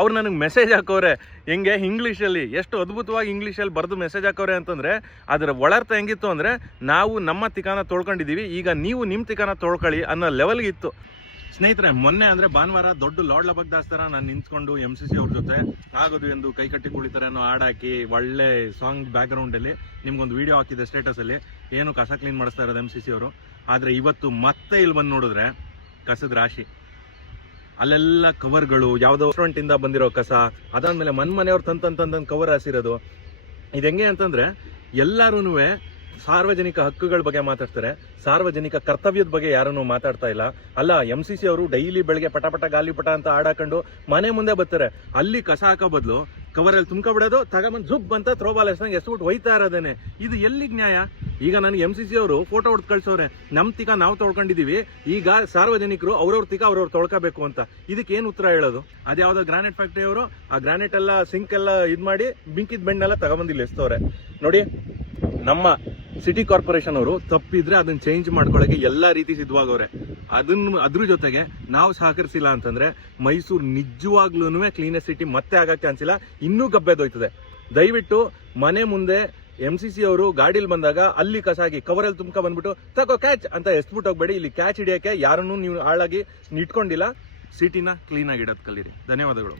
ಅವ್ರು ನನಗೆ ಮೆಸೇಜ್ ಹಾಕೋರೆ ಹೆಂಗೆ ಇಂಗ್ಲೀಷಲ್ಲಿ, ಎಷ್ಟು ಅದ್ಭುತವಾಗಿ ಇಂಗ್ಲೀಷಲ್ಲಿ ಬರೆದು ಮೆಸೇಜ್ ಹಾಕೋರೆ ಅಂತಂದರೆ ಅದರ ಒಳರ್ಥ ಹೆಂಗಿತ್ತು ಅಂದರೆ, ನಾವು ನಮ್ಮ ತಿಕಾನ ತೊಳ್ಕೊಂಡಿದ್ದೀವಿ, ಈಗ ನೀವು ನಿಮ್ಮ ತಿಕಾನ ತೊಳ್ಕೊಳ್ಳಿ ಅನ್ನೋ ಲೆವೆಲ್ಗಿತ್ತು. ಸ್ನೇಹಿತರೆ, ಮೊನ್ನೆ ಅಂದರೆ ಭಾನುವಾರ ದೊಡ್ಡ ಲಾರ್ಡ್ ಲಬಕ್ದಾಸ್ ಥರ ನಾನು ನಿಂತ್ಕೊಂಡು MCC ಅವ್ರ ಜೊತೆ ಆಗೋದು ಎಂದು ಕೈ ಕಟ್ಟಿ ಕುಳಿತಾರೆ ಅನ್ನೋ ಹಾಡಾಕಿ ಒಳ್ಳೆ ಸಾಂಗ್ ಬ್ಯಾಕ್ಗ್ರೌಂಡಲ್ಲಿ ನಿಮ್ಗೊಂದು ವೀಡಿಯೋ ಹಾಕಿದ್ದೆ ಸ್ಟೇಟಸಲ್ಲಿ, ಏನು ಕಸ ಕ್ಲೀನ್ ಮಾಡಿಸ್ತಾ ಇರೋದು MCC ಅವರು. ಆದರೆ ಇವತ್ತು ಮತ್ತೆ ಇಲ್ಲಿ ಬಂದು ನೋಡಿದ್ರೆ ಕಸದ ರಾಶಿ, ಅಲ್ಲೆಲ್ಲ ಕವರ್ಗಳು, ಯಾವುದೋ ರೆಸ್ಟೋರೆಂಟಿಂದ ಬಂದಿರೋ ಕಸ, ಅದಾದ್ಮೇಲೆ ಮನೆಯವ್ರು ತಂದು ಕವರ್ ಹಾಸಿರೋದು. ಇದು ಹೆಂಗೆ ಅಂತಂದರೆ ಎಲ್ಲರೂ ಸಾರ್ವಜನಿಕ ಹಕ್ಕುಗಳ ಬಗ್ಗೆ ಮಾತಾಡ್ತಾರೆ, ಸಾರ್ವಜನಿಕ ಕರ್ತವ್ಯದ ಬಗ್ಗೆ ಯಾರನ್ನು ಮಾತಾಡ್ತಾ ಇಲ್ಲ. ಅಲ್ಲ, MCC ಅವರು ಡೈಲಿ ಬೆಳಗ್ಗೆ ಪಟ ಗಾಲಿಪಟ ಅಂತ ಹಾಡಾಕೊಂಡು ಮನೆ ಮುಂದೆ ಬರ್ತಾರೆ, ಅಲ್ಲಿ ಕಸ ಹಾಕೋ ಬದಲು ಕವರಲ್ಲಿ ತುಂಬ್ಕೊಬಿಡೋದು, ತಗೊಂಬಂದು ಜುಬ್ ಅಂತ ಥ್ರೋಬಾಲ್ ಎಸ್ದಂಗೆ ಎಸ್ಬಿಟ್ಟು ಒಯ್ತಾ ಇರೋದೇನೆ. ಇದು ಎಲ್ಲಿಗೆ ನ್ಯಾಯ? ಈಗ ನನಗೆ MCC ಅವರು ಫೋಟೋ ಹೊಡೆದು ಕಳ್ಸೋರೆ, ನಮ್ಮ ತಿಕ್ಕ ನಾವು ತೊಳ್ಕೊಂಡಿದ್ದೀವಿ, ಈಗ ಸಾರ್ವಜನಿಕರು ಅವ್ರವ್ರ ತಿಕ್ಕ ಅವ್ರವ್ರು ತೊಳ್ಕೋಬೇಕು ಅಂತ. ಇದಕ್ಕೆ ಏನು ಉತ್ತರ ಹೇಳೋದು? ಅದ್ಯಾವುದೋ ಗ್ರಾನೈಟ್ ಫ್ಯಾಕ್ಟ್ರಿ ಅವರು ಆ ಗ್ರಾನೈಟ್ ಎಲ್ಲ ಸಿಂಕ್ ಎಲ್ಲ ಇದು ಮಾಡಿ ಬಿಂಕಿದ ಬೆಣ್ಣೆಲ್ಲ ತಗೊಂಬಂದಿಲ್ಲ ಎಸ್ತವ್ರೆ. ನೋಡಿ, ನಮ್ಮ ಸಿಟಿ ಕಾರ್ಪೊರೇಷನ್ ಅವರು ತಪ್ಪಿದ್ರೆ ಅದನ್ನ ಚೇಂಜ್ ಮಾಡ್ಕೊಳ್ಳೋಕೆ ಎಲ್ಲ ರೀತಿ ಸಿದ್ಧವಾಗವ್ರೆ. ಅದ್ರ ಜೊತೆಗೆ ನಾವು ಸಹಕರಿಸಿಲ್ಲ ಅಂತಂದ್ರೆ ಮೈಸೂರು ನಿಜವಾಗ್ಲೂ ಕ್ಲೀನೆಸ್ಟ್ ಸಿಟಿ ಮತ್ತೆ ಆಗಕ್ಕೆ ಅನ್ಸಿಲ್ಲ, ಇನ್ನೂ ಗಬ್ಬೆದೋಯ್ತದೆ. ದಯವಿಟ್ಟು ಮನೆ ಮುಂದೆ MCC ಅವರು ಗಾಡಿಲಿ ಬಂದಾಗ ಅಲ್ಲಿ ಕಸಾಗಿ ಕವರಲ್ಲಿ ತುಂಬ್ಕೊ ಬಂದ್ಬಿಟ್ಟು ತಗೋ ಕ್ಯಾಚ್ ಅಂತ ಎಸ್ಬಿಟ್ಟು ಹೋಗ್ಬೇಡಿ. ಇಲ್ಲಿ ಕ್ಯಾಚ್ ಹಿಡಿಯೋಕೆ ಯಾರನ್ನೂ ನೀವು ಹಾಳಾಗಿ ಇಟ್ಕೊಂಡಿಲ್ಲ. ಸಿಟಿನ ಕ್ಲೀನ್ ಆಗಿ ಇಡೋದು ಕಲೀರಿ. ಧನ್ಯವಾದಗಳು.